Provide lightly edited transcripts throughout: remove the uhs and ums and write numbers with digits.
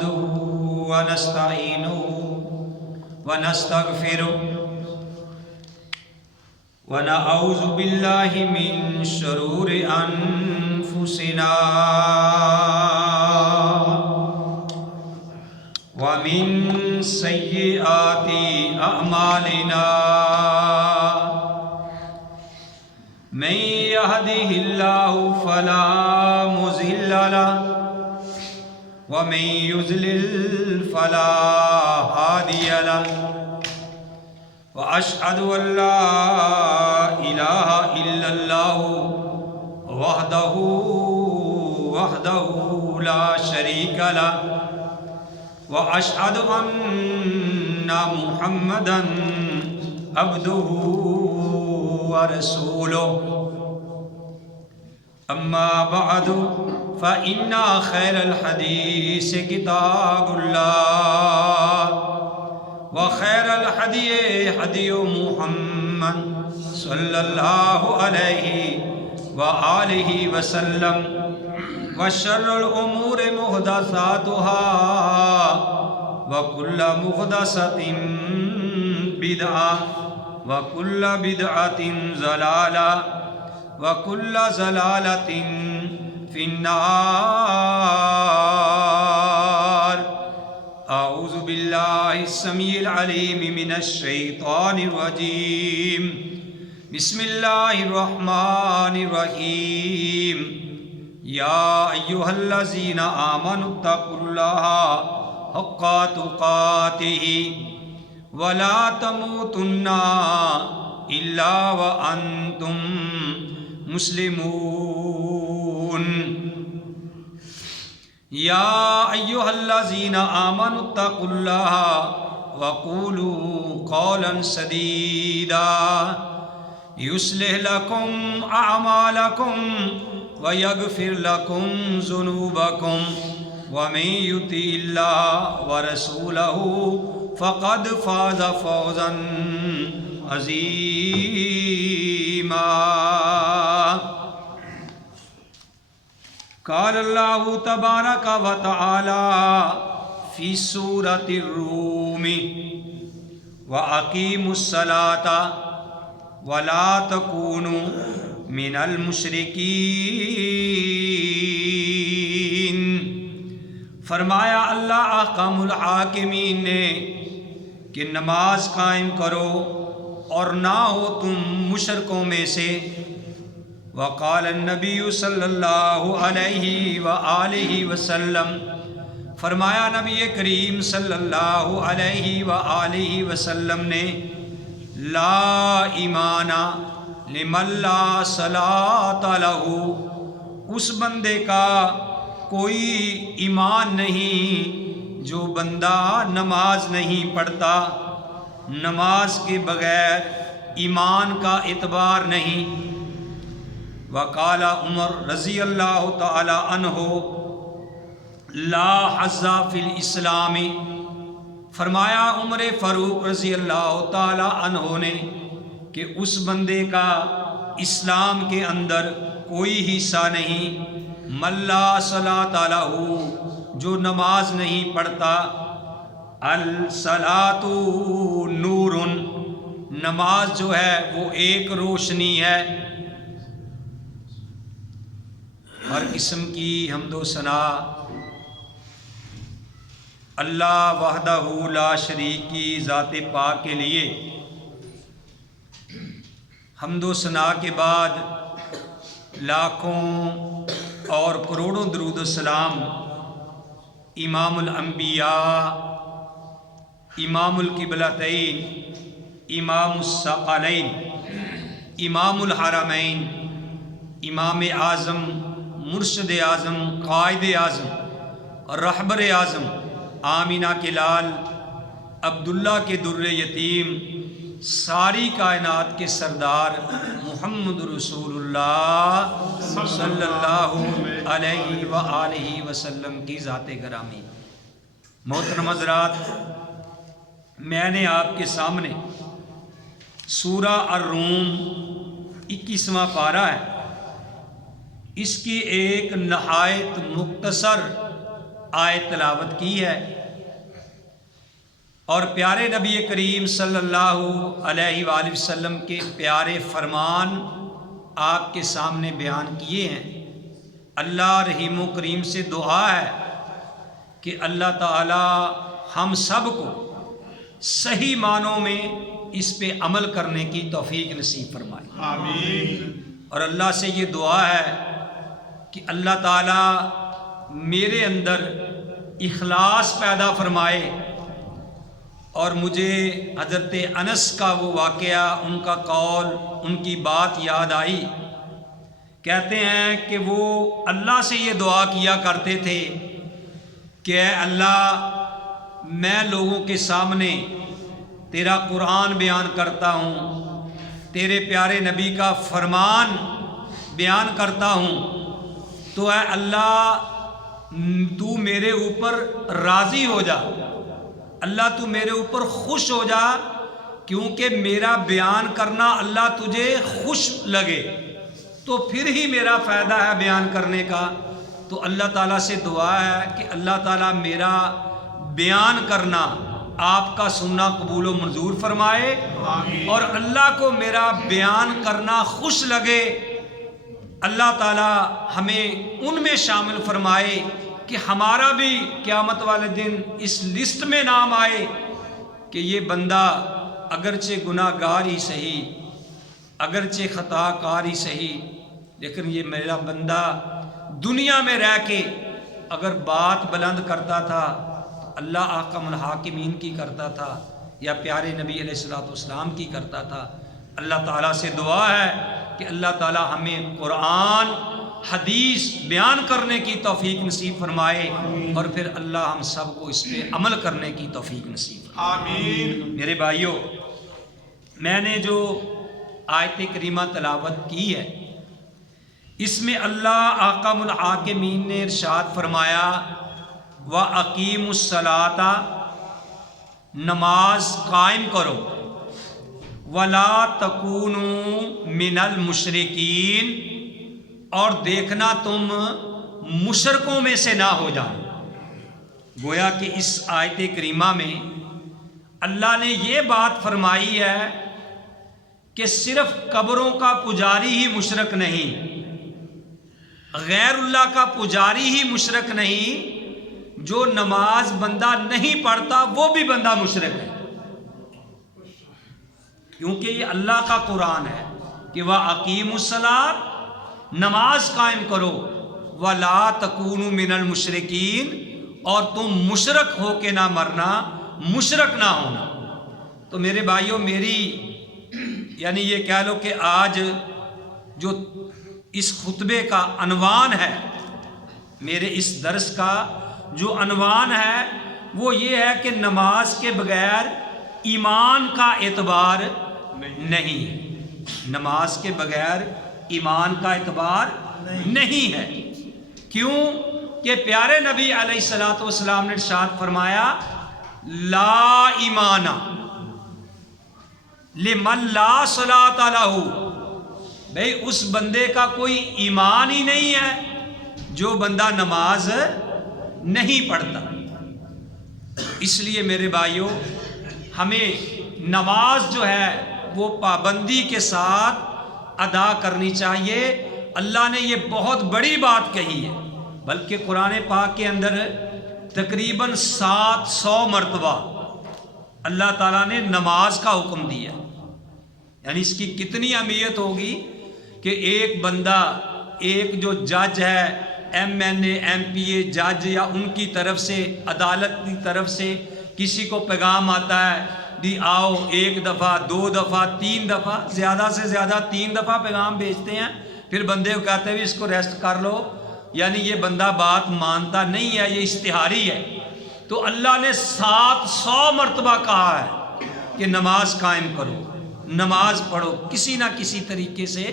نحمده ونستعينه ونستغفره ونعوذ بالله من شرور أنفسنا ومن سيئات أعمالنا من يهده الله فلا مضل له ومن يضلل فلا هادي له وأشهد أن لا إله إلا الله وحده لا شريك له وأشهد أن محمدا عبده ورسوله أما بعد فإن خير الحديث كتاب الله وخير الهدي هدي محمد صلى الله عليه وآله وسلم وشر الأمور محدثاتها وكل محدثة بدعة وكل بدعة ضلالة وكل ضلالة في النار. أعوذ بالله السميع العليم من الشيطان الرجيم. بسم الله الرحمن الرحيم. يا أيها الذين آمنوا اتقوا الله حق تقاته ولا تموتن إلا وأنتم مسلمون. يا أيها الذين آمنوا اتقوا الله وقولوا قولا سديدا يصلح لكم أعمالكم ويغفر لكم ذنوبكم ومن يطع الله ورسوله فقد فاز فوزا عظيما. قال الله تبارك وتعالى في سورة الروم وأقيموا الصلاة ولا تكونوا من المشرکین. فرمایا اللہ احکام الحاکمین نے کہ نماز قائم کرو اور نہ ہو تم مشرکوں میں سے. وقال النبی صلی اللہ علیہ وآلہ وسلم. فرمایا نبی کریم صلی اللہ علیہ وآلہ وسلم نے لا ایمان لمن لا صلاۃ لہ. اس بندے کا کوئی ایمان نہیں جو بندہ نماز نہیں پڑھتا. نماز کے بغیر ایمان کا اعتبار نہیں. وقال عمر رضی اللہ تعالی عنہ لا حظ فی الاسلام. فرمایا عمر فاروق رضی اللہ تعالی عنہ نے کہ اس بندے کا اسلام کے اندر کوئی حصہ نہیں. من لا صلاۃ لہ جو نماز نہیں پڑھتا. الصلاۃ نور نماز جو ہے وہ ایک روشنی ہے. ہر قسم کی حمد و ثنا اللہ وحدہ لا شریک کی ذات پاک کے لیے. حمد و ثنا کے بعد لاکھوں اور کروڑوں درود و سلام امام الانبیاء، امام القبلتین، امام الثقلین، امام الحرمین، امام اعظم، مرشد اعظم، قائد اعظم، رہبر اعظم، آمینہ کے لال، عبداللہ کے در یتیم، ساری کائنات کے سردار محمد رسول اللہ صلی اللہ علیہ وآلہ وسلم کی ذات گرامی. محترم حضرات، میں نے آپ کے سامنے سورہ الروم 21واں پارہ ہے، اس کی ایک نہایت مختصر آیت تلاوت کی ہے اور پیارے نبی کریم صلی اللہ علیہ وآلہ وسلم کے پیارے فرمان آپ کے سامنے بیان کیے ہیں۔ اللہ رحیم و کریم سے دعا ہے کہ اللہ تعالی ہم سب کو صحیح معنوں میں اس پہ عمل کرنے کی توفیق نصیب فرمائے، آمین۔ اور اللہ سے یہ دعا ہے کہ اللہ تعالی میرے اندر اخلاص پیدا فرمائے اور مجھے حضرت انس کا وہ واقعہ، ان کا قول، ان کی بات یاد آئی۔ کہتے ہیں کہ وہ اللہ سے یہ دعا کیا کرتے تھے کہ اے اللہ، میں لوگوں کے سامنے تیرا قرآن بیان کرتا ہوں، تیرے پیارے نبی کا فرمان بیان کرتا ہوں، تو اے اللہ تو میرے اوپر راضی ہو جا، اللہ تو میرے اوپر خوش ہو جا، کیونکہ میرا بیان کرنا اللہ تجھے خوش لگے تو پھر ہی میرا فائدہ ہے بیان کرنے کا۔ تو اللہ تعالیٰ سے دعا ہے کہ اللہ تعالیٰ میرا بیان کرنا، آپ کا سننا قبول و منظور فرمائے، اور اللہ کو میرا بیان کرنا خوش لگے۔ اللہ تعالیٰ ہمیں ان میں شامل فرمائے کہ ہمارا بھی قیامت والے دن اس لسٹ میں نام آئے کہ یہ بندہ اگرچہ گناہ گار ہی صحیح، اگرچہ خطا کار ہی صحیح، لیکن یہ میرا بندہ دنیا میں رہ کے اگر بات بلند کرتا تھا تو اللہ احکم الحاکمین کی کرتا تھا یا پیارے نبی علیہ الصلوۃ والسلام کی کرتا تھا۔ اللہ تعالیٰ سے دعا ہے کہ اللہ تعالیٰ ہمیں قرآن حدیث بیان کرنے کی توفیق نصیب فرمائے، اور پھر اللہ ہم سب کو اس پہ عمل کرنے کی توفیق نصیب فرمائے، آمین۔ میرے بھائیوں، میں نے جو آیت کریمہ تلاوت کی ہے اس میں اللہ احکم الحاکمین نے ارشاد فرمایا وَأَقِیمُوا الصَّلَاةَ، نماز قائم کرو، وَلَا تَكُونُوا مِنَ الْمُشْرِکِینَ، اور دیکھنا تم مشرکوں میں سے نہ ہو جاؤ۔ گویا کہ اس آیت کریمہ میں اللہ نے یہ بات فرمائی ہے کہ صرف قبروں کا پجاری ہی مشرک نہیں، غیر اللہ کا پجاری ہی مشرک نہیں، جو نماز بندہ نہیں پڑھتا وہ بھی بندہ مشرک ہے، کیونکہ یہ اللہ کا قرآن ہے کہ وَأَقِیمُوا الصَّلَاةَ، نماز قائم کرو، وَلَا تَكُونُوا مِنَ الْمُشْرِکِینَ، اور تم مشرک ہو کے نہ مرنا، مشرک نہ ہونا۔ تو میرے بھائیوں، میری یعنی یہ کہہ لو کہ آج جو اس خطبے کا عنوان ہے، میرے اس درس کا جو عنوان ہے وہ یہ ہے کہ نماز کے بغیر ایمان کا اعتبار نہیں، نماز کے بغیر ایمان کا اعتبار نہیں ہے۔ کیوں کہ پیارے نبی علیہ الصلوۃ والسلام نے ارشاد فرمایا لا ایمان لمن لا صلاۃ لہ، بھئی اس بندے کا کوئی ایمان ہی نہیں ہے جو بندہ نماز نہیں پڑھتا۔ اس لیے میرے بھائیوں، ہمیں نماز جو ہے وہ پابندی کے ساتھ ادا کرنی چاہیے۔ اللہ نے یہ بہت بڑی بات کہی ہے، بلکہ قرآن پاک کے اندر تقریباً 700 مرتبہ اللہ تعالیٰ نے نماز کا حکم دیا، یعنی اس کی کتنی اہمیت ہوگی کہ ایک بندہ، ایک جو جج ہے، ایم این اے، ایم پی اے جج، یا ان کی طرف سے، عدالت کی طرف سے کسی کو پیغام آتا ہے دی آؤ، ایک دفعہ، 2 دفعہ، 3 دفعہ، زیادہ سے زیادہ 3 دفعہ پیغام بھیجتے ہیں، پھر بندے کو کہتے ہیں اس کو ریسٹ کر لو، یعنی یہ بندہ بات مانتا نہیں ہے، یہ اشتہاری ہے۔ تو اللہ نے 700 مرتبہ کہا ہے کہ نماز قائم کرو، نماز پڑھو، کسی نہ کسی طریقے سے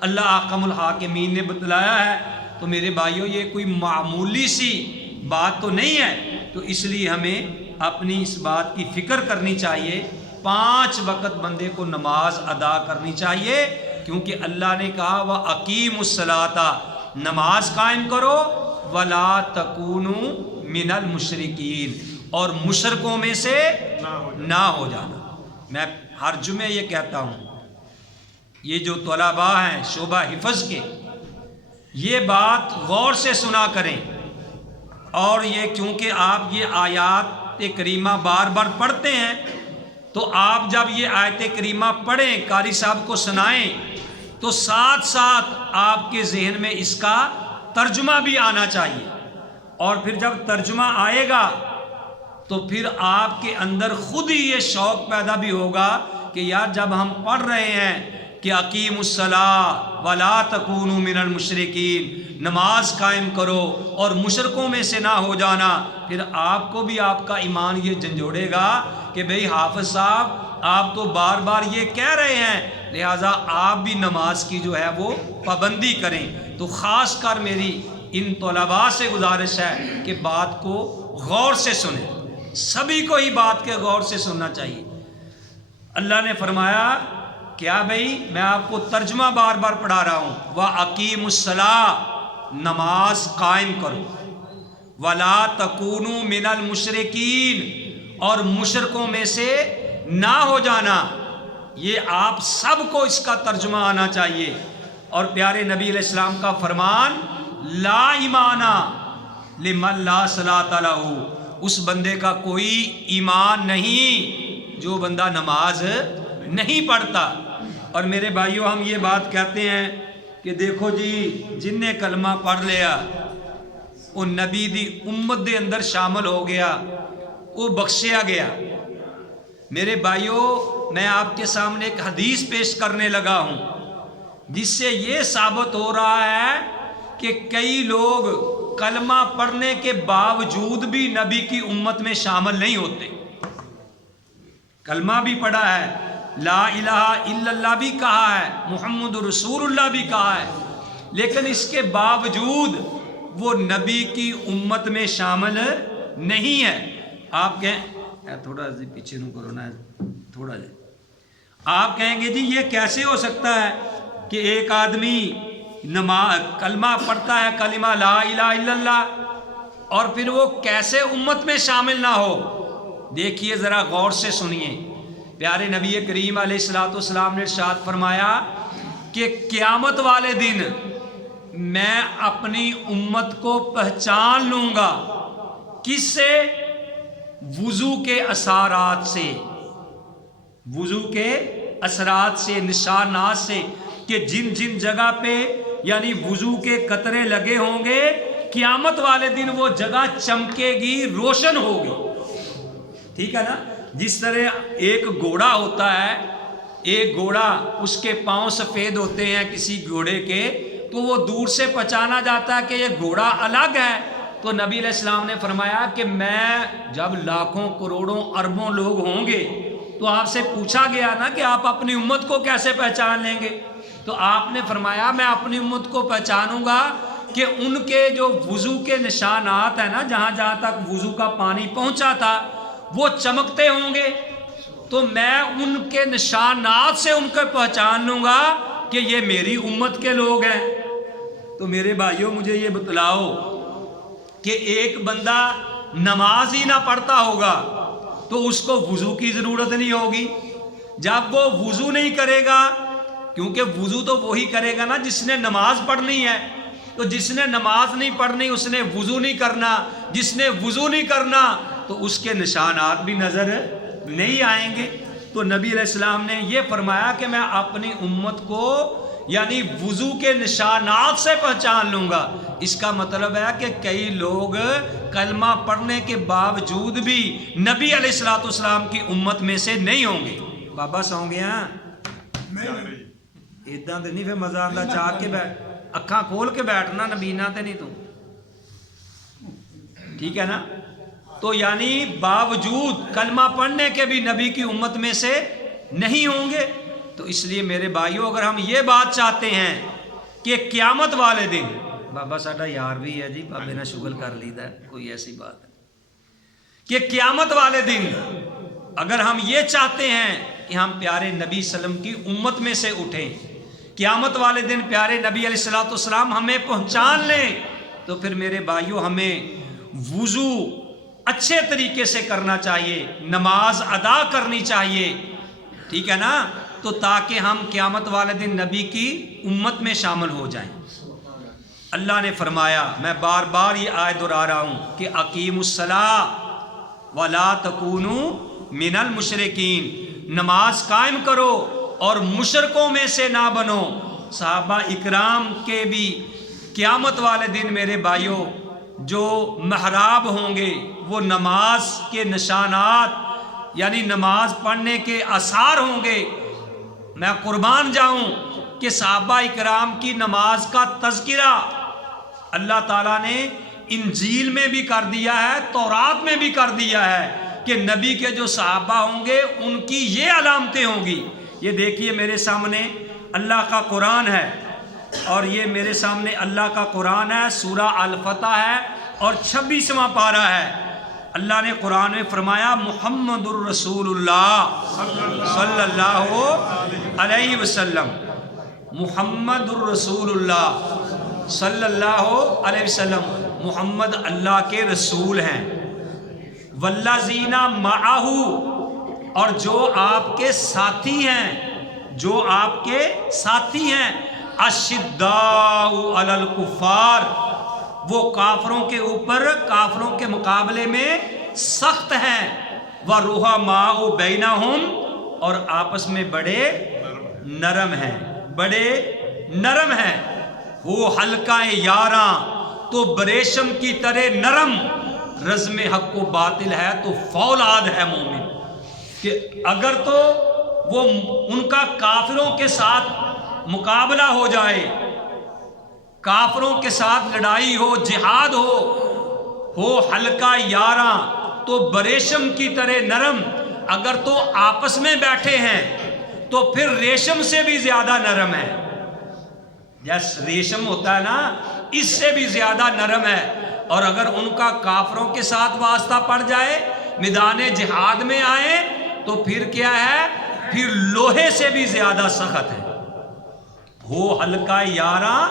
اللہ احکم الحاکمین نے بتلایا ہے۔ تو میرے بھائیوں، یہ کوئی معمولی سی بات تو نہیں ہے، تو اس لیے ہمیں اپنی اس بات کی فکر کرنی چاہیے، 5 وقت بندے کو نماز ادا کرنی چاہیے، کیونکہ اللہ نے کہا وَأَقِیمُوا الصَّلَاةَ، نماز قائم کرو، ولا تکونوا من المشرکین، اور مشرکوں میں سے نہ ہو جانا۔ میں ہر جمعے یہ کہتا ہوں، یہ جو طلباء ہیں شعبہ حفظ کے، یہ بات غور سے سنا کریں، اور یہ کیونکہ آپ یہ آیات کریمہ بار بار پڑھتے ہیں، تو آپ جب یہ آیت کریمہ پڑھیں، قاری صاحب کو سنائیں، تو ساتھ ساتھ آپ کے ذہن میں اس کا ترجمہ بھی آنا چاہیے، اور پھر جب ترجمہ آئے گا تو پھر آپ کے اندر خود ہی یہ شوق پیدا بھی ہوگا کہ یار جب ہم پڑھ رہے ہیں کہ اقیموا الصلاۃ ولا تکونوا من المشرکین، نماز قائم کرو اور مشرکوں میں سے نہ ہو جانا، پھر آپ کو بھی آپ کا ایمان یہ جھنجھوڑے گا کہ بھئی حافظ صاحب آپ تو بار بار یہ کہہ رہے ہیں، لہٰذا آپ بھی نماز کی جو ہے وہ پابندی کریں۔ تو خاص کر میری ان طلباء سے گزارش ہے کہ بات کو غور سے سنیں، سبھی کو ہی بات کے غور سے سننا چاہیے۔ اللہ نے فرمایا کیا بھئی، میں آپ کو ترجمہ بار بار پڑھا رہا ہوں، وَأَقِيمُوا الصَّلَاةَ، نماز قائم کرو، وَلَا تَكُونُوا مِنَ الْمُشْرِكِينَ، اور مشرکوں میں سے نہ ہو جانا۔ یہ آپ سب کو اس کا ترجمہ آنا چاہیے۔ اور پیارے نبی علیہ السلام کا فرمان، لا ایمان لمن لا صلاۃ لہ، اس بندے کا کوئی ایمان نہیں جو بندہ نماز نہیں پڑھتا۔ اور میرے بھائیوں، ہم یہ بات کہتے ہیں کہ دیکھو جی جن نے کلمہ پڑھ لیا وہ نبی دی امت دے اندر شامل ہو گیا، وہ بخشیا گیا۔ میرے بھائیوں، میں آپ کے سامنے ایک حدیث پیش کرنے لگا ہوں جس سے یہ ثابت ہو رہا ہے کہ کئی لوگ کلمہ پڑھنے کے باوجود بھی نبی کی امت میں شامل نہیں ہوتے۔ کلمہ بھی پڑھا ہے، لا الہ الا اللہ بھی کہا ہے، محمد رسول اللہ بھی کہا ہے، لیکن اس کے باوجود وہ نبی کی امت میں شامل نہیں ہے۔ آپ کہیں تھوڑا جی پیچھے نو کرو نا، تھوڑا جی، آپ کہیں گے جی یہ کیسے ہو سکتا ہے کہ ایک آدمی کلمہ پڑھتا ہے، کلمہ لا الہ الا اللہ، اور پھر وہ کیسے امت میں شامل نہ ہو؟ دیکھیے ذرا غور سے سنیے۔ پیارے نبی کریم علیہ الصلوۃ والسلام نے ارشاد فرمایا کہ قیامت والے دن میں اپنی امت کو پہچان لوں گا، کس سے؟ وضو کے اثرات سے، وضو کے اثرات سے، نشانات سے، کہ جن جن جگہ پہ یعنی وضو کے قطرے لگے ہوں گے، قیامت والے دن وہ جگہ چمکے گی، روشن ہوگی۔ ٹھیک ہے نا؟ جس طرح ایک گھوڑا ہوتا ہے، ایک گھوڑا اس کے پاؤں سفید ہوتے ہیں کسی گھوڑے کے، تو وہ دور سے پہچانا جاتا ہے کہ یہ گھوڑا الگ ہے۔ تو نبی علیہ السلام نے فرمایا کہ میں جب لاکھوں کروڑوں اربوں لوگ ہوں گے تو آپ سے پوچھا گیا نا کہ آپ اپنی امت کو کیسے پہچان لیں گے؟ تو آپ نے فرمایا میں اپنی امت کو پہچانوں گا کہ ان کے جو وضو کے نشانات ہیں نا، جہاں جہاں تک وضو کا پانی پہنچا تھا وہ چمکتے ہوں گے، تو میں ان کے نشانات سے ان کو پہچان لوں گا کہ یہ میری امت کے لوگ ہیں۔ تو میرے بھائیوں، مجھے یہ بتلاؤ کہ ایک بندہ نماز ہی نہ پڑھتا ہوگا تو اس کو وضو کی ضرورت نہیں ہوگی؟ جب وہ وضو نہیں کرے گا، کیونکہ وضو تو وہی کرے گا نا جس نے نماز پڑھنی ہے، تو جس نے نماز نہیں پڑھنی اس نے وضو نہیں کرنا، جس نے وضو نہیں کرنا تو اس کے نشانات بھی نظر نہیں آئیں گے۔ تو نبی علیہ السلام نے یہ فرمایا کہ میں اپنی امت کو یعنی وضو کے نشانات سے پہچان لوں گا۔ اس کا مطلب ہے کہ کئی لوگ کلمہ پڑھنے کے باوجود بھی نبی علیہ الصلوۃ والسلام کی امت میں سے نہیں ہوں گے۔ بابا سو گیا اداں تے نہیں، پھر مزہ آتا، چاہ کے بیٹھ، اکھاں کھول کے بیٹھنا، نبینا تے نہیں تو، ٹھیک ہے نا؟ تو یعنی باوجود کلمہ پڑھنے کے بھی نبی کی امت میں سے نہیں ہوں گے۔ تو اس لیے میرے بھائیوں، اگر ہم یہ بات چاہتے ہیں کہ قیامت والے دن، بابا ساڈا یار بھی ہے جی، بابے نے شغل کر لیتا ہے، کوئی ایسی بات ہے کہ قیامت والے دن اگر ہم یہ چاہتے ہیں کہ ہم پیارے نبی صلی اللہ علیہ وسلم کی امت میں سے اٹھیں، قیامت والے دن پیارے نبی علیہ الصلوۃ والسلام ہمیں پہچان لیں تو پھر میرے بھائیوں ہمیں وضو اچھے طریقے سے کرنا چاہیے، نماز ادا کرنی چاہیے، ٹھیک ہے نا، تو تاکہ ہم قیامت والے دن نبی کی امت میں شامل ہو جائیں۔ اللہ نے فرمایا، میں بار بار یہ آیت دہرا رہا ہوں کہ اقیموا الصلاۃ ولا تکونوا من المشرکین، نماز قائم کرو اور مشرکوں میں سے نہ بنو۔ صحابہ اکرام کے بھی قیامت والے دن میرے بھائیوں جو محراب ہوں گے وہ نماز کے نشانات یعنی نماز پڑھنے کے آثار ہوں گے۔ میں قربان جاؤں کہ صحابہ اکرام کی نماز کا تذکرہ اللہ تعالیٰ نے انجیل میں بھی کر دیا ہے، تورات میں بھی کر دیا ہے کہ نبی کے جو صحابہ ہوں گے ان کی یہ علامتیں ہوں گی۔ یہ دیکھیے میرے سامنے اللہ کا قرآن ہے، اور یہ میرے سامنے اللہ کا قرآن ہے، سورہ الفتح ہے اور 26واں پارہ ہے۔ اللہ نے قرآن میں فرمایا محمد الرسول اللہ صلی اللہ علیہ وسلم، محمد الرسول اللہ صلی اللہ علیہ وسلم، محمد اللہ کے رسول ہیں۔ والذین معہ، اور جو آپ کے ساتھی ہیں، جو آپ کے ساتھی ہیں، اشداء علی الکفار، وہ کافروں کے اوپر کافروں کے مقابلے میں سخت ہیں، ورحماء بینہم، اور آپس میں بڑے نرم ہیں، بڑے نرم ہیں۔ وہ حلقہ یاراں تو بریشم کی طرح نرم، رزم حق و باطل ہے تو فولاد ہے مومن، کہ اگر تو وہ ان کا کافروں کے ساتھ مقابلہ ہو جائے، کافروں کے ساتھ لڑائی ہو، جہاد ہو حلقہ یاراں تو بریشم کی طرح نرم، اگر تو آپس میں بیٹھے ہیں تو پھر ریشم سے بھی زیادہ نرم ہے۔ جیسے ریشم ہوتا ہے نا، اس سے بھی زیادہ نرم ہے، اور اگر ان کا کافروں کے ساتھ واسطہ پڑ جائے، میدان جہاد میں آئے تو پھر کیا ہے، پھر لوہے سے بھی زیادہ سخت ہے۔ ہو حلقہ یاراں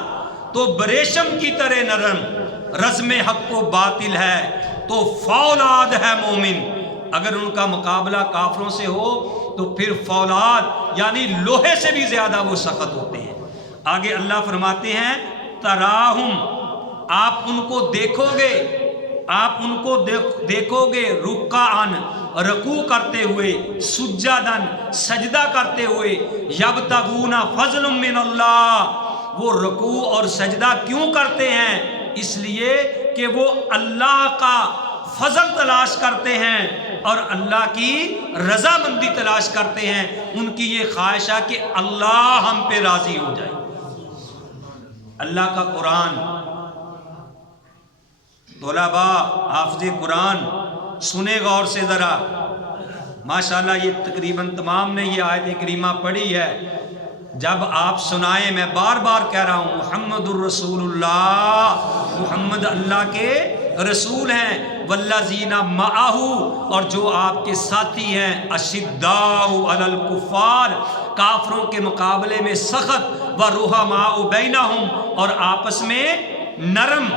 تو بریشم کی طرح نرم، رزم حق و باطل ہے تو فولاد ہے مومن، اگر ان کا مقابلہ کافروں سے ہو تو پھر فولاد یعنی لوہے سے بھی زیادہ وہ سخت ہوتے ہیں۔ آگے اللہ فرماتے ہیں تراہم، آپ ان کو دیکھو گے، آپ ان کو دیکھو گے رکعان، رکوع کرتے ہوئے، سجدن، سجدہ کرتے ہوئے، یبتغون فضل من اللہ، وہ رکوع اور سجدہ کیوں کرتے ہیں؟ اس لیے کہ وہ اللہ کا فضل تلاش کرتے ہیں اور اللہ کی رضامندی تلاش کرتے ہیں۔ ان کی یہ خواہش ہے کہ اللہ ہم پہ راضی ہو جائے۔ اللہ کا قرآن، طلباء حافظ قرآن سنے غور سے ذرا، ماشاءاللہ یہ تقریباً تمام نے یہ آیت کریمہ پڑھی ہے۔ جب آپ سنائیں، میں بار بار کہہ رہا ہوں محمد الرسول اللہ، محمد اللہ کے رسول ہیں، والذین معہ، اور جو آپ کے ساتھی ہیں، اشداء علی الکفار، کافروں کے مقابلے میں سخت، ورحماء بینہم، اور آپس میں نرم،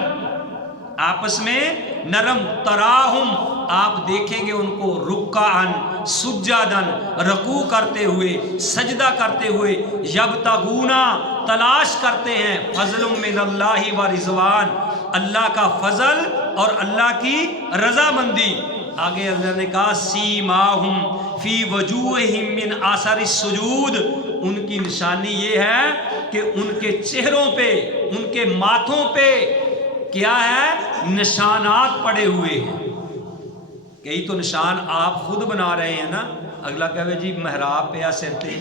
آپس میں نرم، تراہم، آپ دیکھیں گے ان کو رکعن، سجدن، رکوع کرتے ہوئے، سجدہ کرتے ہوئے، یبتغونا، تلاش کرتے ہیں، فضل من اللہ و رضوان، اللہ کا فضل اور اللہ کی رضامندی۔ آگے اللہ نے کہا سیماہم فی وجوہہم من آثار السجود، ان کی نشانی یہ ہے کہ ان کے چہروں پہ، ان کے ماتھوں پہ کیا ہے، نشانات پڑے ہوئے ہیں۔ کئی تو نشان آپ خود بنا رہے ہیں نا، اگلا کہے جی محراب پہ یا سر پہ،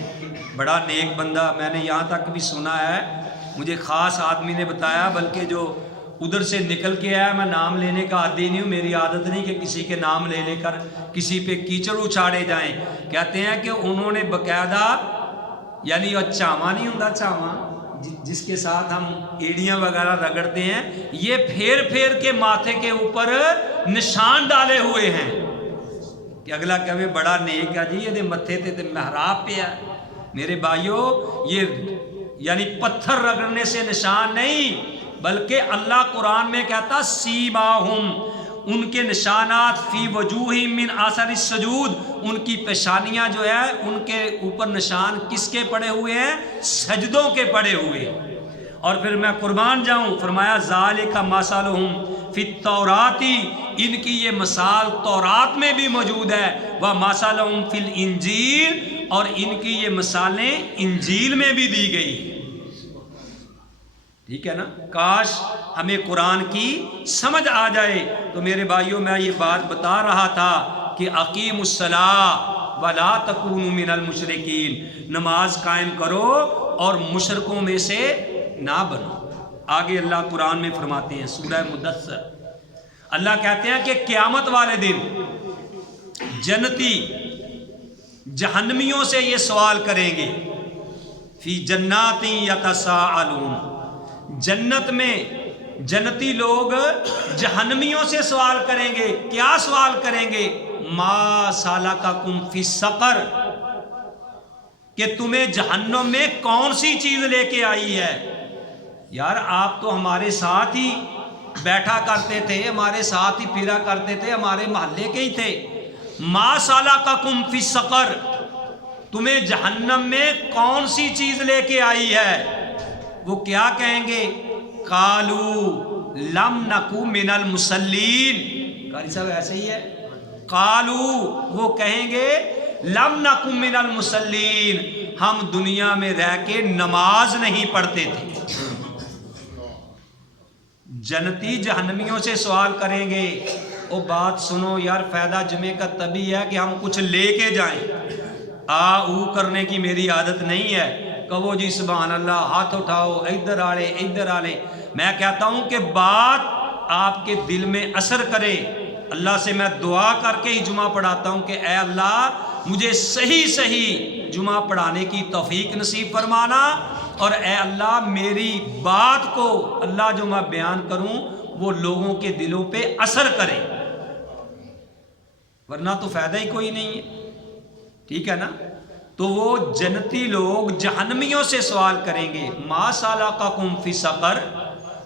بڑا نیک بندہ، میں نے یہاں تک بھی سنا ہے، مجھے خاص آدمی نے بتایا، بلکہ جو ادھر سے نکل کے آیا، میں نام لینے کا عادی نہیں ہوں، میری عادت نہیں کہ کسی کے نام لے لے کر کسی پہ کیچڑ اچھاڑے جائیں۔ کہتے ہیں کہ انہوں نے باقاعدہ، یعنی چاما نہیں ہوں، چاما جس کے ساتھ ہم ایڑیاں وغیرہ رگڑتے ہیں، یہ پھیر پھیر کے ماتھے کے اوپر نشان ڈالے ہوئے ہیں کہ اگلا کہے بڑا نیک ہے جی، یہ متھے تے محراب پہ ہے۔ میرے بھائیوں، یہ یعنی پتھر رگڑنے سے نشان نہیں، بلکہ اللہ قرآن میں کہتا سیماہم، ان کے نشانات فی وجوہہم من آثار السجود، ان کی پیشانیاں جو ہے ان کے اوپر نشان کس کے پڑے ہوئے ہیں؟ سجدوں کے پڑے ہوئے۔ اور پھر میں قربان جاؤں، فرمایا ذالک مثلہم فی التوراۃ، ان کی یہ مثال تورات میں بھی موجود ہے، و مثلہم فی الانجیل، اور ان کی یہ مثالیں انجیل میں بھی دی گئی۔ ٹھیک ہے نا؟ کاش ہمیں قرآن کی سمجھ آ جائے۔ تو میرے بھائیوں، میں یہ بات بتا رہا تھا کہ اقیموا الصلاۃ ولا تکونوا من المشرکین، نماز قائم کرو اور مشرکوں میں سے نہ بنو۔ آگے اللہ قرآن میں فرماتے ہیں سورہ مدثر، اللہ کہتے ہیں کہ قیامت والے دن جنتی جہنمیوں سے یہ سوال کریں گے، فی جنات یتساءلون، جنت میں جنتی لوگ جہنمیوں سے سوال کریں گے۔ کیا سوال کریں گے؟ ما سالککم فی سقر، کہ تمہیں جہنم میں کون سی چیز لے کے آئی ہے؟ یار آپ تو ہمارے ساتھ ہی بیٹھا کرتے تھے، ہمارے ساتھ ہی پھرا کرتے تھے، ہمارے محلے کے ہی تھے۔ ما سالککم فی سقر، تمہیں جہنم میں کون سی چیز لے کے آئی ہے؟ وہ کیا کہیں گے؟ قالوا لم نکو من المصلین، قاری صاحب ایسے ہی ہے، قالوا، وہ کہیں گے لم نکو من المصلین، ہم دنیا میں رہ کے نماز نہیں پڑھتے تھے۔ جنتی جہنمیوں سے سوال کریں گے، او بات سنو یار، فائدہ جمعے کا تبھی ہے کہ ہم کچھ لے کے جائیں، او کرنے کی میری عادت نہیں ہے۔ کہو جی سبحان اللہ، ہاتھ اٹھاؤ، ادھر آلے ادھر آلے۔ میں کہتا ہوں کہ بات آپ کے دل میں اثر کرے۔ اللہ سے میں دعا کر کے ہی جمعہ پڑھاتا ہوں کہ اے اللہ مجھے صحیح صحیح جمعہ پڑھانے کی توفیق نصیب فرمانا، اور اے اللہ میری بات کو اللہ جو میں بیان کروں وہ لوگوں کے دلوں پہ اثر کرے، ورنہ تو فائدہ ہی کوئی نہیں ہے۔ ٹھیک ہے نا؟ تو وہ جنتی لوگ جہنمیوں سے سوال کریں گے، ما سالککم فی سقر،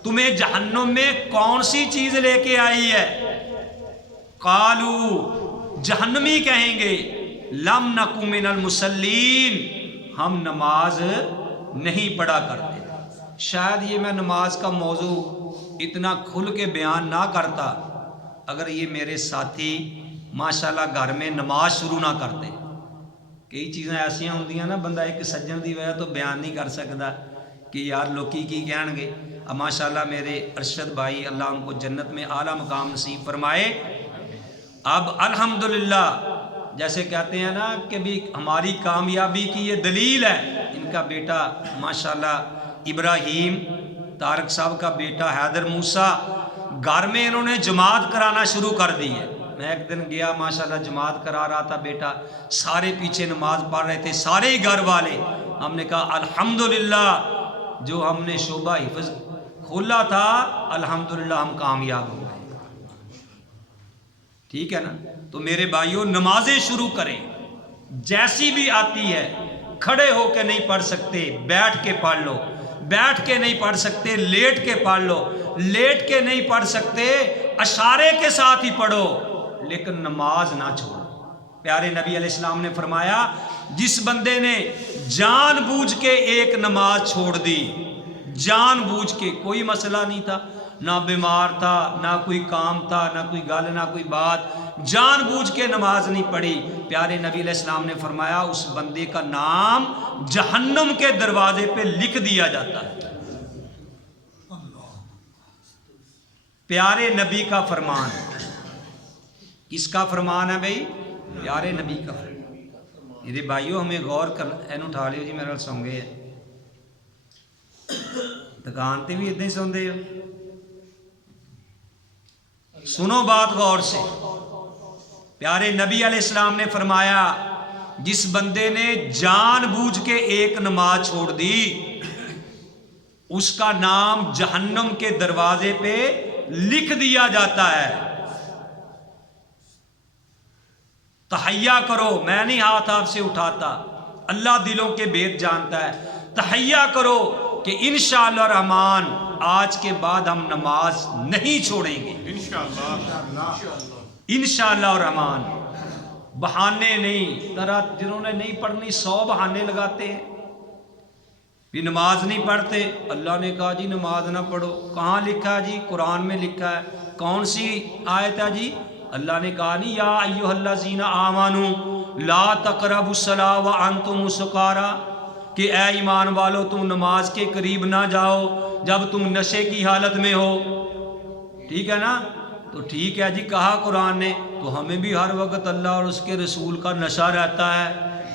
تمہیں جہنم میں کون سی چیز لے کے آئی ہے؟ قالوا، جہنمی کہیں گے لم نکو من المصلین، ہم نماز نہیں پڑھا کرتے۔ شاید یہ میں نماز کا موضوع اتنا کھل کے بیان نہ کرتا اگر یہ میرے ساتھی ماشاءاللہ گھر میں نماز شروع نہ کرتے۔ کئی چیزیں ایسا ہوندیاں نا، بندہ ایک سجن دی وجہ تو بیان نہیں کر سکتا کہ یار لوکی کی کہن گے۔ اب ماشاءاللہ میرے ارشد بھائی، اللہ ان کو جنت میں اعلیٰ مقام نصیب فرمائے۔ اب الحمدللہ جیسے کہتے ہیں نا کہ بھی ہماری کامیابی کی یہ دلیل ہے، ان کا بیٹا ماشاءاللہ ابراہیم طارق صاحب کا بیٹا حیدر موسیٰ، گھر میں انہوں نے جماعت کرانا شروع کر دی ہے۔ میں ایک دن گیا، ماشاءاللہ جماعت کرا رہا تھا بیٹا، سارے پیچھے نماز پڑھ رہے تھے، سارے ہی گھر والے۔ ہم نے کہا الحمدللہ جو ہم نے شعبہ حفظ کھولا تھا الحمدللہ ہم کامیاب ہو گئے۔ ٹھیک ہے نا؟ تو میرے بھائیوں نمازیں شروع کریں، جیسی بھی آتی ہے۔ کھڑے ہو کے نہیں پڑھ سکتے بیٹھ کے پڑھ لو، بیٹھ کے نہیں پڑھ سکتے لیٹ کے پڑھ لو، لیٹ کے نہیں پڑھ سکتے اشارے کے ساتھ ہی پڑھو، لیکن نماز نہ چھوڑو۔ پیارے نبی علیہ السلام نے فرمایا جس بندے نے جان بوجھ کے ایک نماز چھوڑ دی، جان بوجھ کے، کوئی مسئلہ نہیں تھا، نہ بیمار تھا، نہ کوئی کام تھا، نہ کوئی گل، نہ کوئی بات، جان بوجھ کے نماز نہیں پڑھی، پیارے نبی علیہ السلام نے فرمایا اس بندے کا نام جہنم کے دروازے پہ لکھ دیا جاتا ہے۔ پیارے نبی کا فرمان، کس کا فرمان ہے بھائی؟ پیارے نبی کا فرمان۔ میرے بھائیوں ہمیں غور کر، اینو اٹھا لیو جی، میرے نال سوں گے دکان تے بھی ادھر ہی سوندے ہو۔ سنو بات غور سے، پیارے نبی علیہ السلام نے فرمایا جس بندے نے جان بوجھ کے ایک نماز چھوڑ دی اس کا نام جہنم کے دروازے پہ لکھ دیا جاتا ہے۔ تحیہ کرو، میں نہیں ہاتھ آپ سے اٹھاتا، اللہ دلوں کے بھید جانتا ہے۔ تحیہ کرو کہ انشاءاللہ الرحمن آج کے بعد ہم نماز نہیں چھوڑیں گے انشاءاللہ الرحمن۔ بہانے نہیں، طرح جنہوں نے نہیں پڑھنی 100 بہانے لگاتے ہیں، بھی نماز نہیں پڑھتے۔ اللہ نے کہا جی نماز نہ پڑھو، کہاں لکھا ہے جی؟ قرآن میں لکھا ہے۔ کون سی آیت ہے جی؟ اللہ نے کہا نہیں یا ایھا الذین آمنوا لا تقربوا الصلاۃ وانتم سکارا، کہ اے ایمان والو تم نماز کے قریب نہ جاؤ جب تم نشے کی حالت میں ہو۔ ٹھیک ہے نا؟ تو ٹھیک ہے جی، کہا قرآن نے، تو ہمیں بھی ہر وقت اللہ اور اس کے رسول کا نشہ رہتا ہے،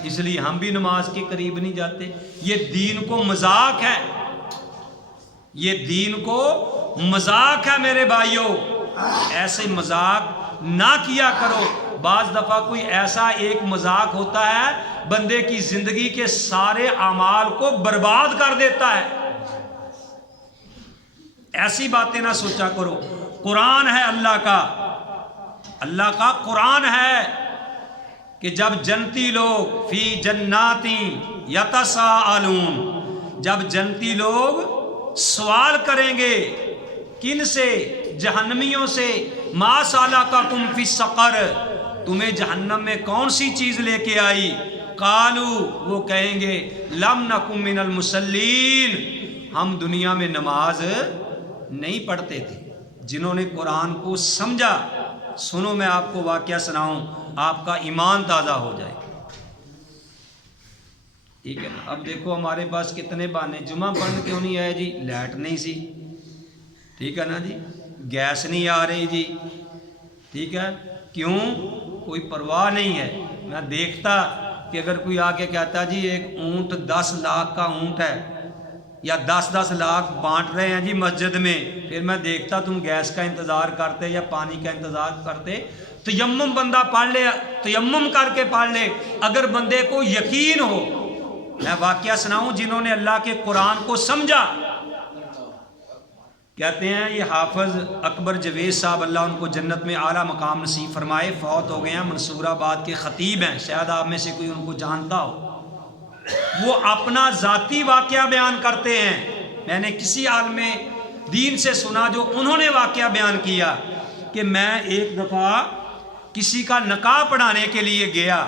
اس لیے ہم بھی نماز کے قریب نہیں جاتے۔ یہ دین کو مذاق ہے، یہ دین کو مذاق ہے میرے بھائیوں، ایسے مذاق نہ کیا کرو۔ بعض دفعہ کوئی ایسا ایک مذاق ہوتا ہے بندے کی زندگی کے سارے اعمال کو برباد کر دیتا ہے۔ ایسی باتیں نہ سوچا کرو۔ قرآن ہے اللہ کا قرآن ہے کہ جب جنتی لوگ فی جناتی یتساءلون، جب جنتی لوگ سوال کریں گے کن سے؟ جہنمیوں سے، ما سالککم فی السقر، تمہیں جہنم میں کون سی چیز لے کے آئی؟ قالو، وہ کہیں گے لم نکن من المصلین، ہم دنیا میں نماز نہیں پڑھتے تھے۔ جنہوں نے قرآن کو سمجھا، سنو میں آپ کو واقعہ سناؤں، آپ کا ایمان تازہ ہو جائے۔ ٹھیک ہے نا؟ اب دیکھو ہمارے پاس کتنے بہانے، جمعہ پڑھ کیوں نہیں آئے جی؟ لائٹ نہیں سی، ٹھیک ہے نا جی، گیس نہیں آ رہی جی، ٹھیک ہے، کیوں؟ کوئی پرواہ نہیں ہے۔ میں دیکھتا کہ اگر کوئی آ کے کہتا جی ایک اونٹ 10 لاکھ کا اونٹ ہے، یا 10 لاکھ بانٹ رہے ہیں جی مسجد میں، پھر میں دیکھتا تم گیس کا انتظار کرتے یا پانی کا انتظار کرتے۔ تیمم بندہ پڑھ لے، تیمم کر کے پڑھ لے، اگر بندے کو یقین ہو۔ میں واقعہ سناؤں جنہوں نے اللہ کے قرآن کو سمجھا، کہتے ہیں یہ حافظ اکبر جوید صاحب، اللہ ان کو جنت میں اعلیٰ مقام نصیب فرمائے، فوت ہو گئے ہیں، منصور آباد کے خطیب ہیں، شاید آپ میں سے کوئی ان کو جانتا ہو۔ وہ اپنا ذاتی واقعہ بیان کرتے ہیں، میں نے کسی عالم دین سے سنا جو انہوں نے واقعہ بیان کیا کہ میں ایک دفعہ کسی کا نکاح پڑھانے کے لیے گیا،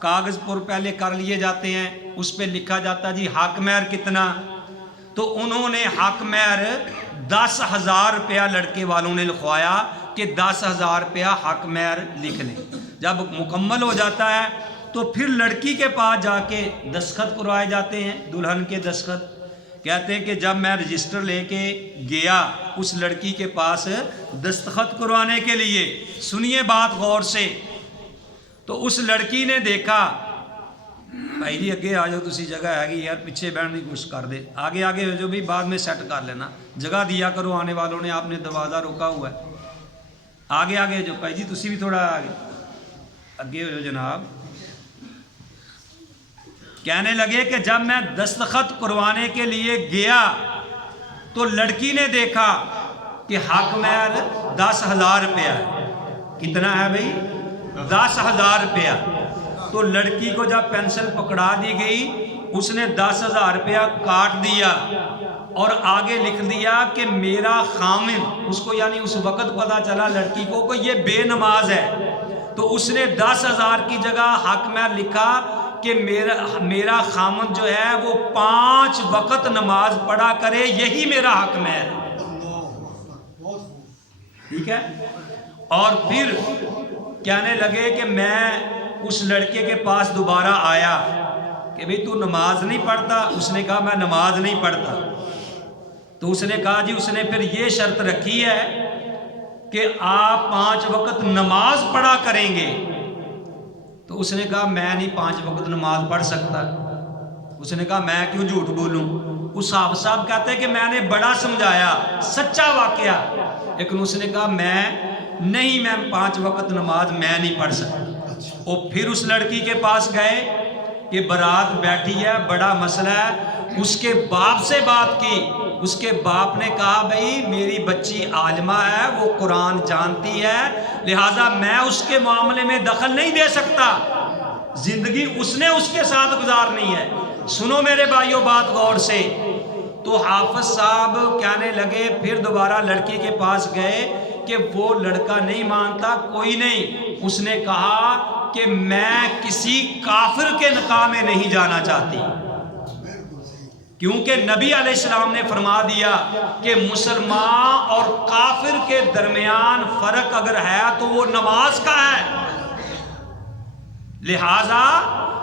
کاغذ پر پہلے کر لیے جاتے ہیں، اس پہ لکھا جاتا جی حق مہر کتنا، تو انہوں نے حق مہر 10,000 روپیہ لڑکے والوں نے لکھوایا کہ 10,000 روپیہ حق مہر لکھ لیں۔ جب مکمل ہو جاتا ہے تو پھر لڑکی کے پاس جا کے دستخط کروائے جاتے ہیں، دلہن کے دستخط۔ کہتے ہیں کہ جب میں رجسٹر لے کے گیا اس لڑکی کے پاس دستخط کروانے کے لیے، سنیے بات غور سے، تو اس لڑکی نے دیکھا، بھائی جی اگے آ جاؤ، تسی جگہ ہے گی یار، پیچھے بیٹھنے کی کوشش کر دے، آگے آگے ہو جو بھی، بعد میں سیٹ کر لینا، جگہ دیا کرو آنے والوں نے، آپ نے دروازہ روکا ہوا ہے، آگے آگے ہو جو، بھائی جی تسی بھی تھوڑا آگے ہو جو جناب۔ کہنے لگے کہ جب میں دستخط کروانے کے لیے گیا تو لڑکی نے دیکھا کہ حق مہر 10,000 روپیہ ہے۔ کتنا ہے بھائی؟ 10,000 روپیہ۔ تو لڑکی کو جب پینسل پکڑا دی گئی، اس نے 10,000 روپیہ کاٹ دیا اور آگے لکھ دیا کہ میرا خامن، اس کو یعنی اس وقت پتا چلا لڑکی کو کہ یہ بے نماز ہے، تو اس نے 10,000 کی جگہ حق مہر لکھا کہ میرا خامن جو ہے وہ 5 وقت نماز پڑھا کرے، یہی میرا حق مہر ہے۔ ٹھیک ہے؟ اور پھر کہنے لگے کہ میں اس لڑکے کے پاس دوبارہ آیا کہ بھئی تو نماز نہیں پڑھتا؟ اس نے کہا میں نماز نہیں پڑھتا۔ تو اس نے کہا جی، اس نے پھر یہ شرط رکھی ہے کہ آپ 5 وقت نماز پڑھا کریں گے۔ تو اس نے کہا میں نہیں 5 وقت نماز پڑھ سکتا۔ اس نے کہا میں کیوں جھوٹ بولوں؟ اس حافظ صاحب کہتے ہیں کہ میں نے بڑا سمجھایا، سچا واقعہ، لیکن اس نے کہا میں 5 وقت نماز میں نہیں پڑھ سکتا۔ اور پھر اس لڑکی کے پاس گئے کہ بارات بیٹھی ہے، بڑا مسئلہ ہے، اس کے باپ سے بات کی، اس کے باپ نے کہا بھئی میری بچی عالمہ ہے، وہ قرآن جانتی ہے، لہٰذا میں اس کے معاملے میں دخل نہیں دے سکتا، زندگی اس نے اس کے ساتھ گزارنی ہے۔ سنو میرے بھائیوں بات غور سے، تو حافظ صاحب کہنے لگے، پھر دوبارہ لڑکی کے پاس گئے کہ وہ لڑکا نہیں مانتا، کوئی نہیں۔ اس نے کہا کہ میں کسی کافر کے نکاح میں نہیں جانا چاہتی، کیونکہ نبی علیہ السلام نے فرما دیا کہ مسلمان اور کافر کے درمیان فرق اگر ہے تو وہ نماز کا ہے، لہذا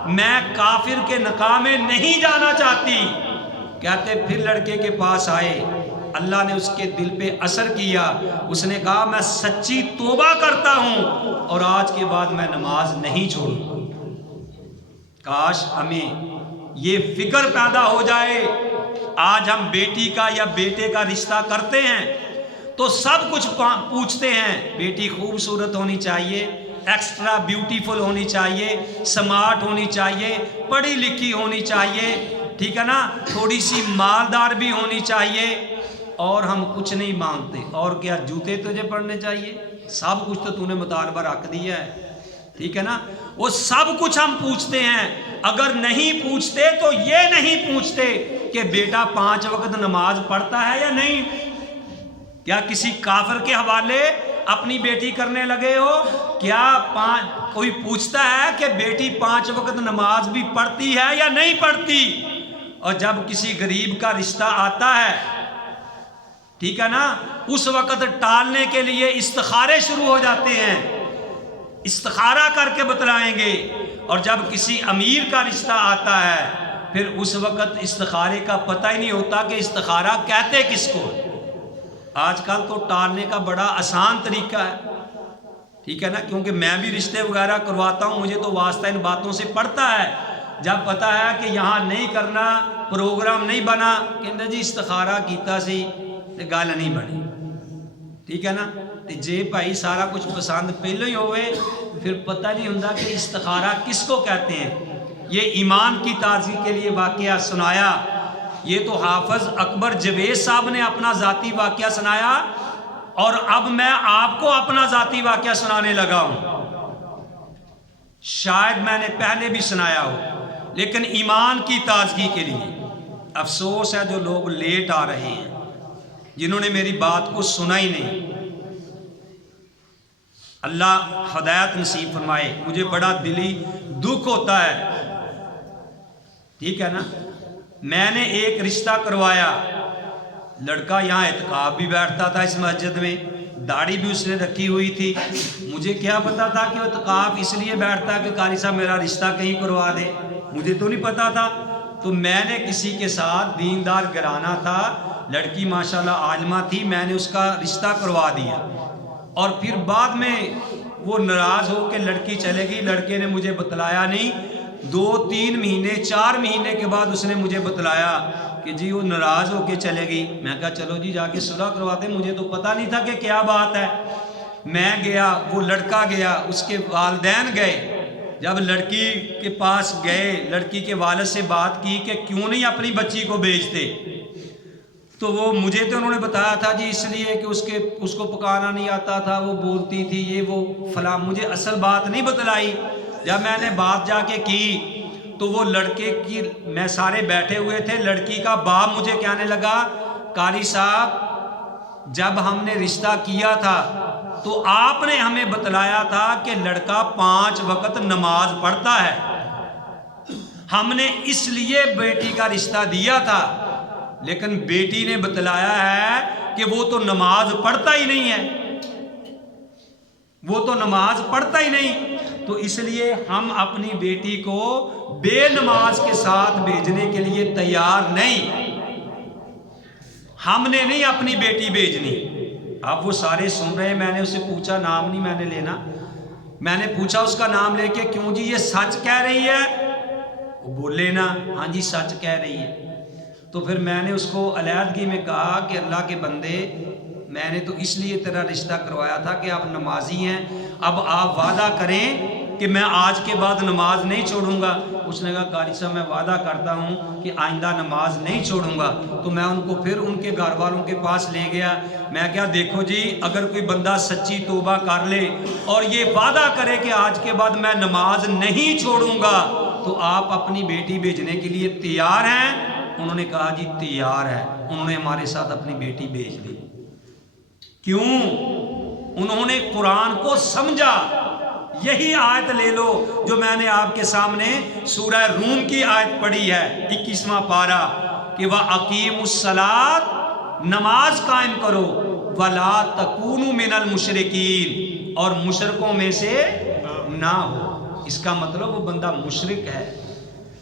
میں کافر کے نکاح میں نہیں جانا چاہتی۔ کہتے پھر لڑکے کے پاس آئے، اللہ نے اس کے دل پہ اثر کیا، اس نے کہا میں سچی توبہ کرتا ہوں اور آج کے بعد میں نماز نہیں چھوڑوں گا۔ کاش ہمیں یہ فکر پیدا ہو جائے۔ آج ہم بیٹی کا یا بیٹے کا رشتہ کرتے ہیں تو سب کچھ پوچھتے ہیں، بیٹی خوبصورت ہونی چاہیے، ایکسٹرا بیوٹیفل ہونی چاہیے، سمارٹ ہونی چاہیے، پڑھی لکھی ہونی چاہیے، ٹھیک ہے نا، تھوڑی سی مالدار بھی ہونی چاہیے، اور ہم کچھ نہیں مانگتے۔ اور کیا جوتے تجھے پڑھنے چاہیے؟ سب کچھ تو نے مطالبہ رکھ دیا ہے، ٹھیک ہے نا، وہ سب کچھ ہم پوچھتے ہیں۔ اگر نہیں پوچھتے تو یہ نہیں پوچھتے کہ بیٹا 5 وقت نماز پڑھتا ہے یا نہیں۔ کیا کسی کافر کے حوالے اپنی بیٹی کرنے لگے ہو؟ کیا کوئی پوچھتا ہے کہ بیٹی 5 وقت نماز بھی پڑھتی ہے یا نہیں پڑھتی؟ اور جب کسی غریب کا رشتہ آتا ہے، ٹھیک ہے نا، اس وقت ٹالنے کے لیے استخارے شروع ہو جاتے ہیں، استخارہ کر کے بتلائیں گے۔ اور جب کسی امیر کا رشتہ آتا ہے، پھر اس وقت استخارے کا پتہ ہی نہیں ہوتا کہ استخارہ کہتے کس کو۔ آج کل تو ٹالنے کا بڑا آسان طریقہ ہے، ٹھیک ہے نا، کیونکہ میں بھی رشتے وغیرہ کرواتا ہوں، مجھے تو واسطہ ان باتوں سے پڑتا ہے۔ جب پتہ ہے کہ یہاں نہیں کرنا، پروگرام نہیں بنا، کہتے جی استخارہ کیتا سی تے گل نہیں بنی، ٹھیک ہے نا۔ تے جے بھائی سارا کچھ پسند پہلے ہی ہوئے، پھر پتہ نہیں ہوندا کہ استخارہ کس کو کہتے ہیں۔ یہ ایمان کی تازگی کے لیے واقعہ سنایا، یہ تو حافظ اکبر جوید صاحب نے اپنا ذاتی واقعہ سنایا، اور اب میں آپ کو اپنا ذاتی واقعہ سنانے لگا ہوں۔ شاید میں نے پہلے بھی سنایا ہو، لیکن ایمان کی تازگی کے لیے افسوس ہے جو لوگ لیٹ آ رہے ہیں، جنہوں نے میری بات کو سنا ہی نہیں۔ اللہ ہدایت نصیب فرمائے۔ مجھے بڑا دلی دکھ ہوتا ہے، ٹھیک ہے نا، میں نے ایک رشتہ کروایا، لڑکا یہاں اعتکاف بھی بیٹھتا تھا اس مسجد میں، داڑھی بھی اس نے رکھی ہوئی تھی۔ مجھے کیا پتا تھا کہ وہ اعتکاف اس لیے بیٹھتا کہ قاری صاحب میرا رشتہ کہیں کروا دے، مجھے تو نہیں پتا تھا۔ تو میں نے کسی کے ساتھ دیندار گھرانہ تھا، لڑکی ماشاءاللہ عالمہ تھی، میں نے اس کا رشتہ کروا دیا، اور پھر بعد میں وہ ناراض ہو کے لڑکی چلے گئی، لڑکے نے مجھے بتلایا نہیں۔ 2-3 مہینے 4 مہینے کے بعد اس نے مجھے بتلایا کہ جی وہ ناراض ہو کے چلے گئی۔ میں کہا چلو جی جا کے صلح کرواتے، مجھے تو پتہ نہیں تھا کہ کیا بات ہے۔ میں گیا، وہ لڑکا گیا، اس کے والدین گئے، جب لڑکی کے پاس گئے، لڑکی کے والد سے بات کی کہ کیوں نہیں اپنی بچی کو بھیجتے، تو وہ مجھے تو انہوں نے بتایا تھا جی اس لیے کہ اس کو پکانا نہیں آتا تھا، وہ بولتی تھی یہ وہ فلاں، مجھے اصل بات نہیں بتلائی۔ جب میں نے بات جا کے کی تو وہ لڑکے کی، میں سارے بیٹھے ہوئے تھے، لڑکی کا باپ مجھے کہنے لگا قاری صاحب جب ہم نے رشتہ کیا تھا تو آپ نے ہمیں بتلایا تھا کہ لڑکا 5 وقت نماز پڑھتا ہے، ہم نے اس لیے بیٹی کا رشتہ دیا تھا، لیکن بیٹی نے بتلایا ہے کہ وہ تو نماز پڑھتا ہی نہیں ہے، وہ تو نماز پڑھتا ہی نہیں، تو اس لیے ہم اپنی بیٹی کو بے نماز کے ساتھ بھیجنے کے لیے تیار نہیں، ہم نے نہیں اپنی بیٹی بھیجنی۔ اب وہ سارے سن رہے ہیں، میں نے اسے پوچھا، نام نہیں میں نے لینا، میں نے پوچھا اس کا نام لے کے کیوں جی یہ سچ کہہ رہی ہے؟ وہ بولے نا ہاں جی سچ کہہ رہی ہے۔ تو پھر میں نے اس کو علیحدگی میں کہا کہ اللہ کے بندے، میں نے تو اس لیے تیرا رشتہ کروایا تھا کہ آپ نمازی ہیں، اب آپ وعدہ کریں کہ میں آج کے بعد نماز نہیں چھوڑوں گا۔ اس نے کہا قاری صاحب میں وعدہ کرتا ہوں کہ آئندہ نماز نہیں چھوڑوں گا۔ تو میں ان کو پھر ان کے گھر والوں کے پاس لے گیا، میں کیا دیکھو جی اگر کوئی بندہ سچی توبہ کر لے اور یہ وعدہ کرے کہ آج کے بعد میں نماز نہیں چھوڑوں گا، تو آپ اپنی بیٹی بھیجنے کے لیے تیار ہیں؟ انہوں نے کہا جی تیار ہے. انہوں نے ہمارے ساتھ اپنی بیٹی بھیج دی. کیوں؟ انہوں نے قرآن کو سمجھا. یہی آیت لے لو جو میں نے آپ کے سامنے سورہ روم کی آیت پڑھی ہے 21واں پارہ کہ وَأَقِیمُوا الصَّلَاةَ، نماز قائم کرو، وَلَا تَکُونُوا مِنَ الْمُشْرِکِینَ، اور مشرکوں میں سے نہ ہو. اس کا مطلب وہ بندہ مشرک ہے.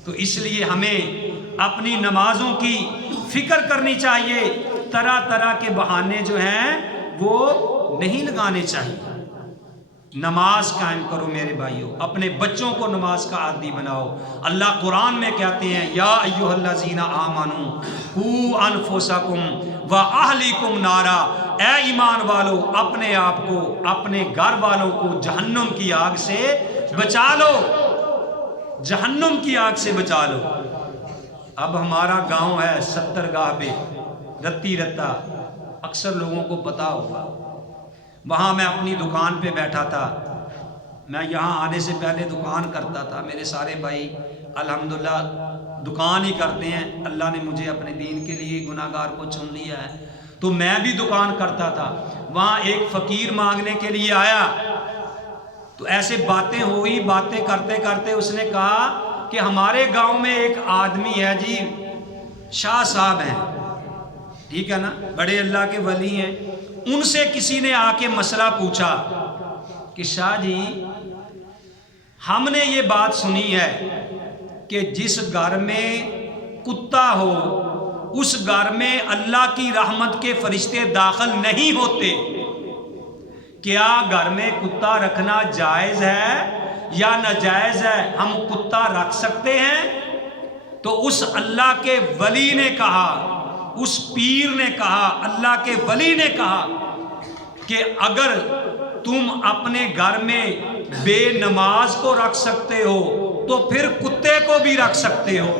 تو اس لیے ہمیں اپنی نمازوں کی فکر کرنی چاہیے. طرح طرح کے بہانے جو ہیں وہ نہیں لگانے چاہیے. نماز قائم کرو میرے بھائیوں، اپنے بچوں کو نماز کا عادی بناؤ. اللہ قرآن میں کہتے ہیں یا ایھا الذین آمنوا قوا انفسکم واہلیکم نارا، اے ایمان والو اپنے آپ کو اپنے گھر والوں کو جہنم کی آگ سے بچا لو. جہنم کی آگ سے بچا لو. اب ہمارا گاؤں ہے 70 گاہ پہ رتی رتا، اکثر لوگوں کو پتا ہوگا. وہاں میں اپنی دکان پہ بیٹھا تھا. میں یہاں آنے سے پہلے دکان کرتا تھا. میرے سارے بھائی الحمدللہ دکان ہی کرتے ہیں. اللہ نے مجھے اپنے دین کے لیے گناہ گار کو چن لیا ہے تو میں بھی دکان کرتا تھا. وہاں ایک فقیر مانگنے کے لیے آیا تو ایسے باتیں ہوئی. باتیں کرتے کرتے اس نے کہا کہ ہمارے گاؤں میں ایک آدمی ہے جی، شاہ صاحب ہیں، ٹھیک ہے نا، بڑے اللہ کے ولی ہیں. ان سے کسی نے آ کے مسئلہ پوچھا کہ شاہ جی ہم نے یہ بات سنی ہے کہ جس گھر میں کتا ہو اس گھر میں اللہ کی رحمت کے فرشتے داخل نہیں ہوتے. کیا گھر میں کتا رکھنا جائز ہے یا ناجائز ہے؟ ہم کتا رکھ سکتے ہیں؟ تو اس اللہ کے ولی نے کہا، اس پیر نے کہا، اللہ کے ولی نے کہا کہ اگر تم اپنے گھر میں بے نماز کو رکھ سکتے ہو تو پھر کتے کو بھی رکھ سکتے ہو.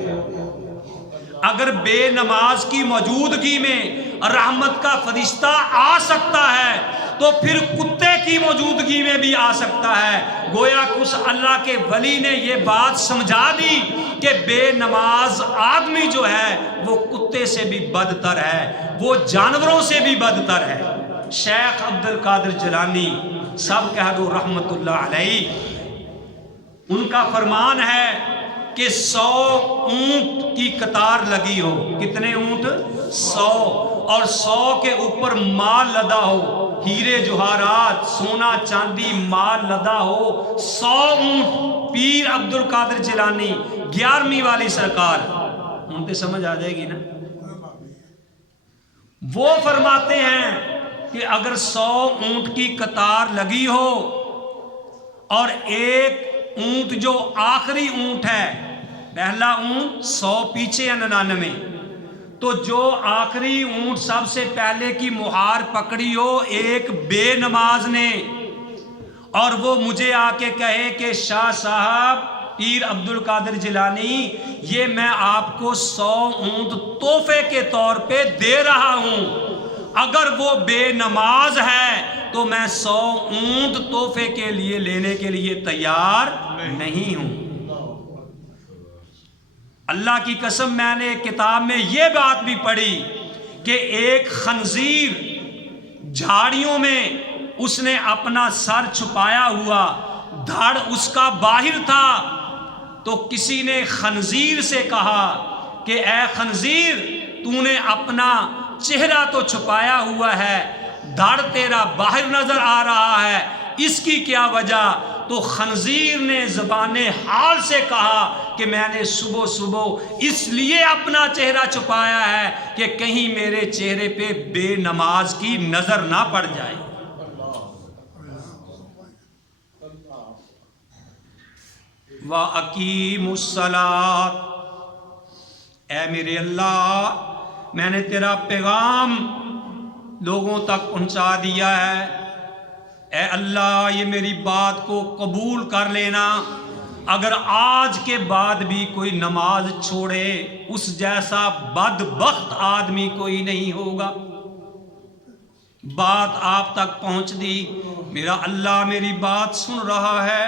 اگر بے نماز کی موجودگی میں رحمت کا فرشتہ آ سکتا ہے تو پھر کتے کی موجودگی میں بھی آ سکتا ہے. گویا کہ اس اللہ کے ولی نے یہ بات سمجھا دی کہ بے نماز آدمی جو ہے وہ کتے سے بھی بدتر ہے، وہ جانوروں سے بھی بدتر ہے. شیخ عبد القادر جیلانی سب کہہ دو رحمت اللہ علیہ، ان کا فرمان ہے کہ 100 اونٹ کی قطار لگی ہو. کتنے اونٹ؟ 100. اور 100 کے اوپر مال لدا ہو، ہیرے جوہرات سونا چاندی مال لدا ہو. 100 اونٹ. پیر عبد القادر جیلانی 11ویں والی سرکار، ان پہ سمجھ آ جائے گی نا. وہ فرماتے ہیں کہ اگر 100 اونٹ کی قطار لگی ہو اور ایک اونٹ جو آخری اونٹ ہے، پہلا اونٹ 100 پیچھے 99، تو جو آخری اونٹ سب سے پہلے کی مہار پکڑی ہو ایک بے نماز نے، اور وہ مجھے آ کے کہے کہ شاہ صاحب پیر عبد القادر جیلانی یہ میں آپ کو 100 اونٹ تحفے کے طور پہ دے رہا ہوں، اگر وہ بے نماز ہے تو میں 100 اونٹ تحفے کے لیے لینے کے لیے تیار نہیں ہوں. اللہ کی قسم میں نے ایک کتاب میں یہ بات بھی پڑھی کہ ایک خنزیر جھاڑیوں میں اس نے اپنا سر چھپایا ہوا، دھڑ اس کا باہر تھا، تو کسی نے خنزیر سے کہا کہ اے خنزیر تو نے اپنا چہرہ تو چھپایا ہوا ہے، دھڑ تیرا باہر نظر آ رہا ہے، اس کی کیا وجہ؟ تو خنزیر نے زبان حال سے کہا کہ میں نے صبح صبح اس لیے اپنا چہرہ چھپایا ہے کہ کہیں میرے چہرے پہ بے نماز کی نظر نہ پڑ جائے. وَأَقِیمُوا الصَّلَاةَ، اے میرے اللہ میں نے تیرا پیغام لوگوں تک پہنچا دیا ہے، اے اللہ یہ میری بات کو قبول کر لینا. اگر آج کے بعد بھی کوئی نماز چھوڑے اس جیسا بدبخت آدمی کوئی نہیں ہوگا. بات آپ تک پہنچ دی، میرا اللہ میری بات سن رہا ہے.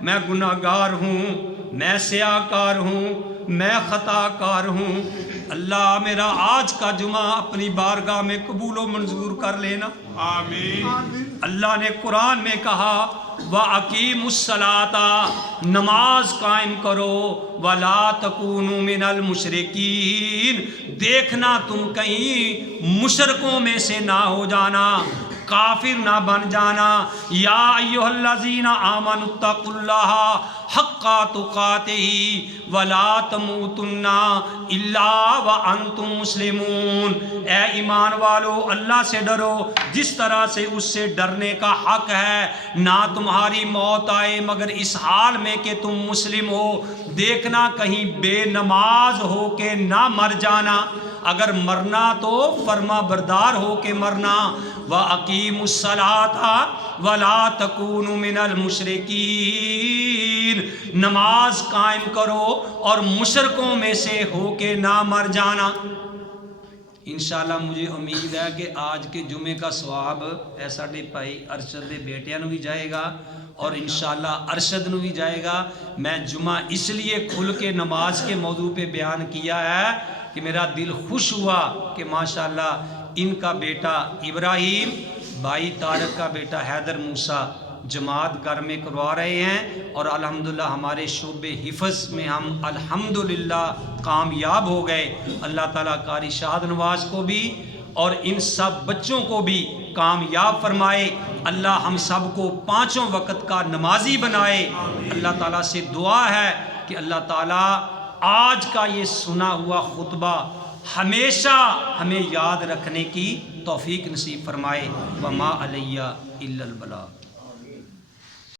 میں گناہگار ہوں، میں سیاہکار ہوں، میں خطا کار ہوں۔ اللہ میرا آج کا جمعہ اپنی بارگاہ میں قبول و منظور کر لینا۔ آمین۔ اللہ نے قرآن میں کہا وَأَقِیمُوا الصَّلَاةَ، نماز قائم کرو، وَلَا تَکُونُوا مِنَ الْمُشْرِکِینَ، دیکھنا تم کہیں مشرکوں میں سے نہ ہو جانا، کافر نہ بن جانا۔ یا ایھا الذین آمنوا اتقوا اللہ حق تقاتہ ولا تموتن الا وانتم مسلمون، اے ایمان والو اللہ سے ڈرو جس طرح سے اس سے ڈرنے کا حق ہے، نہ تمہاری موت آئے مگر اس حال میں کہ تم مسلم ہو۔ دیکھنا کہیں بے نماز ہو کے نہ مر جانا، اگر مرنا تو فرما بردار ہو کے مرنا۔ وَأَقِیمُوا الصَّلَاةَ وَلَا تَکُونُوا مِنَ الْمُشْرِکِینَ، نماز قائم کرو اور مشرکوں میں سے ہو کے نہ مر جانا۔ انشاءاللہ مجھے امید ہے کہ آج کے جمعے کا ثواب اے ساڈے بھائی ارشد دے بیٹیاں نو بھی جائے گا اور انشاءاللہ ارشد نو بھی جائے گا۔ میں جمعہ اس لیے کھل کے نماز کے موضوع پہ بیان کیا ہے کہ میرا دل خوش ہوا کہ ماشاءاللہ ان کا بیٹا ابراہیم، بھائی طارق کا بیٹا حیدر موسیٰ جماعت گھر میں کروا رہے ہیں، اور الحمدللہ ہمارے شعبے حفظ میں ہم الحمدللہ کامیاب ہو گئے۔ اللہ تعالیٰ قاری شاہد نواز کو بھی اور ان سب بچوں کو بھی کامیاب فرمائے۔ اللہ ہم سب کو پانچوں وقت کا نمازی بنائے۔ اللہ تعالیٰ سے دعا ہے کہ اللہ تعالیٰ آج کا یہ سنا ہوا خطبہ ہمیشہ ہمیں یاد رکھنے کی توفیق نصیب فرمائے۔ وما علیہ الا البلاغ۔